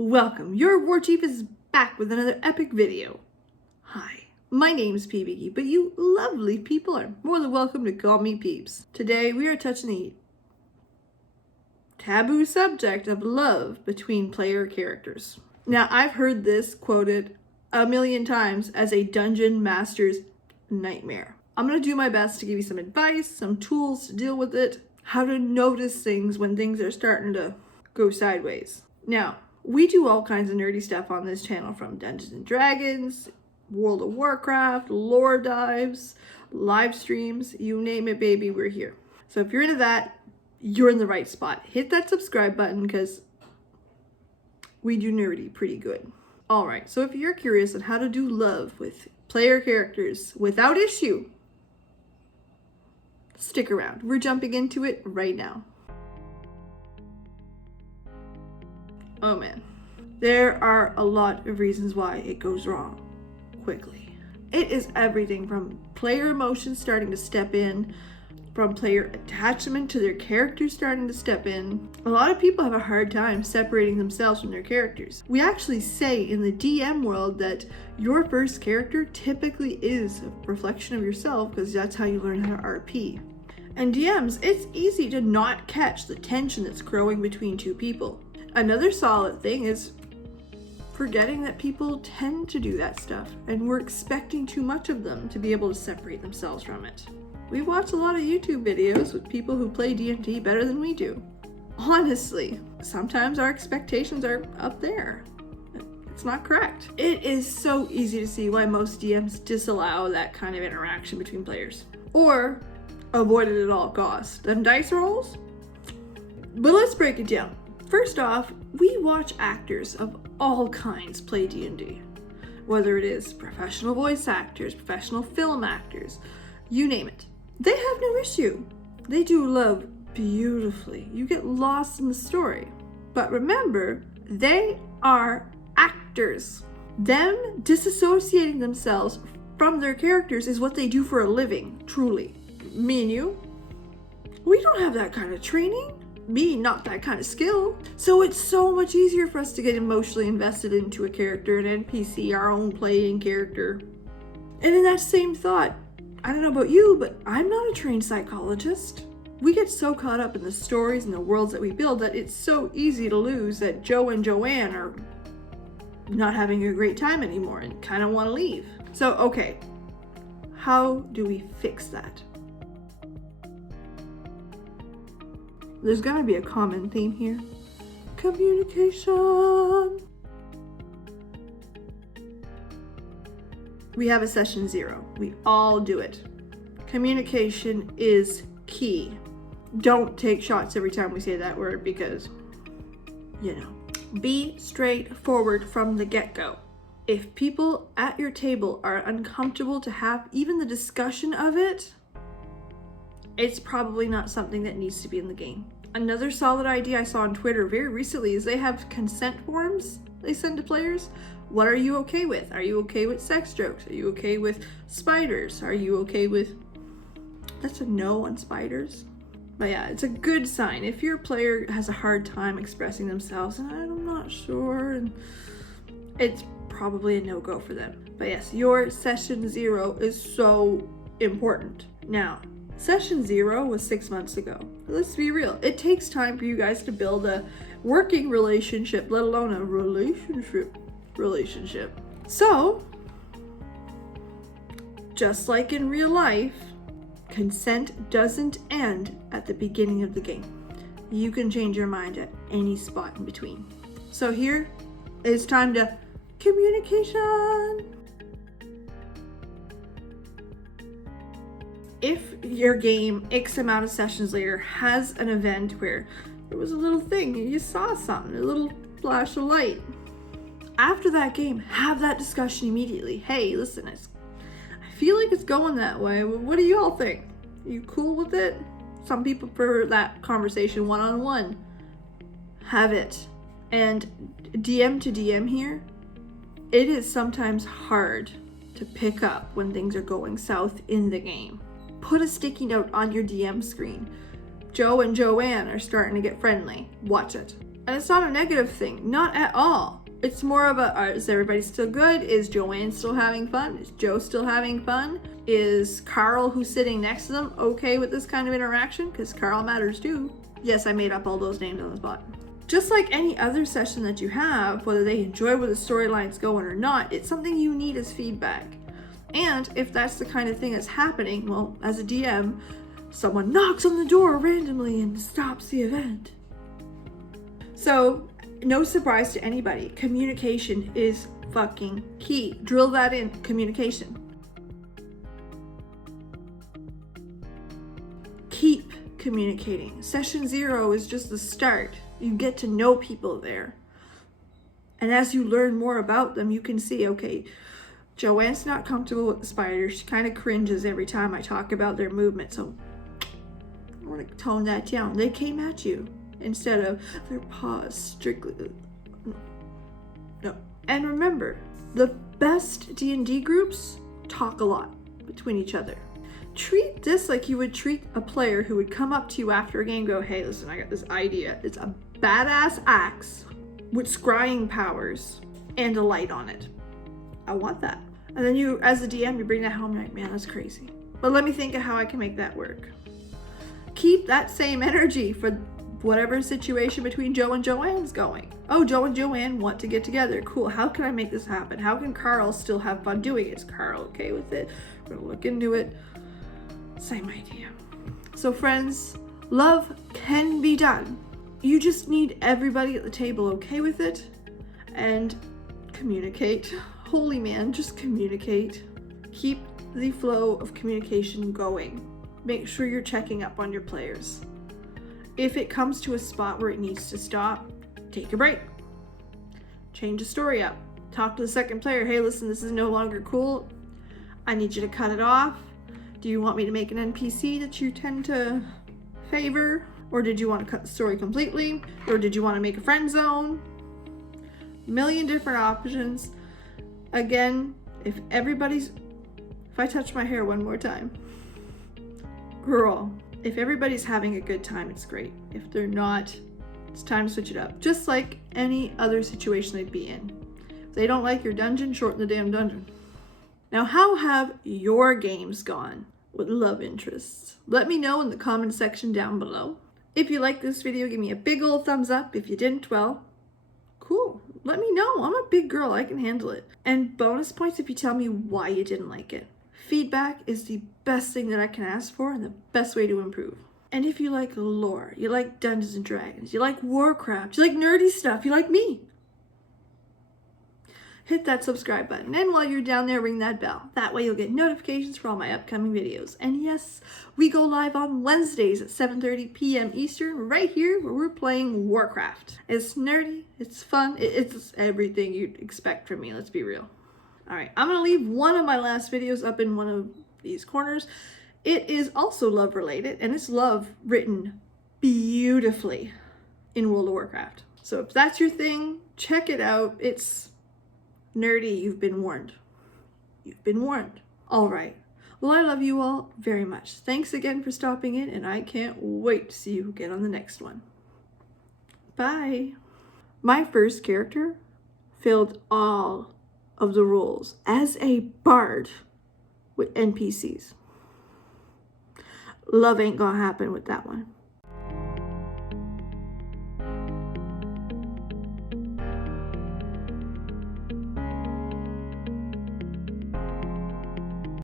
Welcome, your War Chief is back with another epic video. Hi, my name is PBG, but you lovely people are more than welcome to call me Peeps. Today we are touching the taboo subject of love between player characters. Now I've heard this quoted a million times as a dungeon master's nightmare. I'm going to do my best to give you some advice, some tools to deal with it, how to notice things when things are starting to go sideways. Now, we do all kinds of nerdy stuff on this channel, from Dungeons and Dragons, World of Warcraft, lore dives, live streams, you name it, baby, we're here. So if you're into that, you're in the right spot. Hit that subscribe button because we do nerdy pretty good. All right, so if you're curious on how to do love with player characters without issue, stick around. We're jumping into it right now. Oh man, there are a lot of reasons why it goes wrong quickly. It is everything from player emotions starting to step in, from player attachment to their characters starting to step in. A lot of people have a hard time separating themselves from their characters. We actually say in the DM world that your first character typically is a reflection of yourself because that's how you learn how to RP. And DMs, it's easy to not catch the tension that's growing between two people. Another solid thing is forgetting that people tend to do that stuff and we're expecting too much of them to be able to separate themselves from it. We watch a lot of YouTube videos with people who play DnD better than we do. Honestly, sometimes our expectations are up there. It's not correct. It is so easy to see why most DMs disallow that kind of interaction between players or avoid it at all costs. Them dice rolls? But let's break it down. First off, we watch actors of all kinds play D&D. Whether it is professional voice actors, professional film actors, you name it. They have no issue. They do love beautifully. You get lost in the story. But remember, they are actors. Them disassociating themselves from their characters is what they do for a living, truly. Me and you, we don't have that kind of training. Me, not that kind of skill. So it's so much easier for us to get emotionally invested into a character, an NPC, our own playing character. And in that same thought, I don't know about you, but I'm not a trained psychologist. We get so caught up in the stories and the worlds that we build that it's so easy to lose that Joe and Joanne are not having a great time anymore and kind of want to leave. So, okay, how do we fix that? There's gonna be a common theme here. Communication. We have a session 0. We all do it. Communication is key. Don't take shots every time we say that word because, be straightforward from the get-go. If people at your table are uncomfortable to have even the discussion of it, it's probably not something that needs to be in the game. Another solid idea I saw on Twitter very recently is they have consent forms they send to players. What are you okay with? Are you okay with sex jokes? Are you okay with spiders? Are you okay with... That's a no on spiders. But yeah, it's a good sign. If your player has a hard time expressing themselves, and I'm not sure, and it's probably a no-go for them. But yes, your session 0 is so important. Now, Session 0 was 6 months ago. Let's be real. It takes time for you guys to build a working relationship, let alone a relationship. So, just like in real life, consent doesn't end at the beginning of the game. You can change your mind at any spot in between. So here, it's time to communication. If your game X amount of sessions later has an event where there was a little thing, you saw something, a little flash of light, after that game, have that discussion immediately. Hey, listen, I feel like it's going that way. What do you all think? Are you cool with it? Some people prefer that conversation one-on-one. Have it. And DM to DM here, it is sometimes hard to pick up when things are going south in the game. Put a sticky note on your DM screen. Joe and Joanne are starting to get friendly. Watch it. And it's not a negative thing, not at all. It's more of a, is everybody still good? Is Joanne still having fun? Is Joe still having fun? Is Carl, who's sitting next to them, okay with this kind of interaction? Because Carl matters too. Yes, I made up all those names on the spot. Just like any other session that you have, whether they enjoy where the storyline's going or not, it's something you need as feedback. And if that's the kind of thing that's happening, well, as a DM, someone knocks on the door randomly and stops the event. So, no surprise to anybody, communication is fucking key. Drill that in, communication. Keep communicating. Session 0 is just the start. You get to know people there. And as you learn more about them, you can see, okay, Joanne's not comfortable with the spider. She kind of cringes every time I talk about their movement. So I want to tone that down. They came at you instead of their paws strictly. No. And remember, the best D&D groups talk a lot between each other. Treat this like you would treat a player who would come up to you after a game and go, hey, listen, I got this idea. It's a badass axe with scrying powers and a light on it. I want that. And then you, as a DM, you bring that home, you're like, man, that's crazy. But let me think of how I can make that work. Keep that same energy for whatever situation between Joe and Joanne's going. Oh, Joe and Joanne want to get together. Cool. How can I make this happen? How can Carl still have fun doing it? Is Carl okay with it? We're gonna look into it. Same idea. So friends, love can be done. You just need everybody at the table okay with it and communicate. Holy man, just communicate. Keep the flow of communication going. Make sure you're checking up on your players. If it comes to a spot where it needs to stop, take a break. Change the story up. Talk to the second player. Hey, listen, this is no longer cool. I need you to cut it off. Do you want me to make an NPC that you tend to favor? Or did you want to cut the story completely? Or did you want to make a friend zone? A million different options. Again, if I touch my hair one more time, girl, if everybody's having a good time, it's great. If they're not, it's time to switch it up. Just like any other situation they'd be in. If they don't like your dungeon, shorten the damn dungeon. Now, how have your games gone with love interests? Let me know in the comment section down below. If you like this video, give me a big old thumbs up. If you didn't, well, cool. Let me know. I'm a big girl. I can handle it. And bonus points if you tell me why you didn't like it. Feedback is the best thing that I can ask for and the best way to improve. And if you like lore, you like Dungeons and Dragons, you like Warcraft, you like nerdy stuff, you like me, hit that subscribe button. And while you're down there, ring that bell. That way you'll get notifications for all my upcoming videos. And yes, we go live on Wednesdays at 7:30 p.m. Eastern, right here where we're playing Warcraft. It's nerdy, it's fun, it's everything you'd expect from me, let's be real. All right, I'm gonna leave one of my last videos up in one of these corners. It is also love related, and it's love written beautifully in World of Warcraft. So if that's your thing, check it out. It's nerdy, you've been warned. You've been warned. All right. Well, I love you all very much. Thanks again for stopping in, and I can't wait to see you again on the next one. Bye. My first character filled all of the roles as a bard with NPCs. Love ain't gonna happen with that one.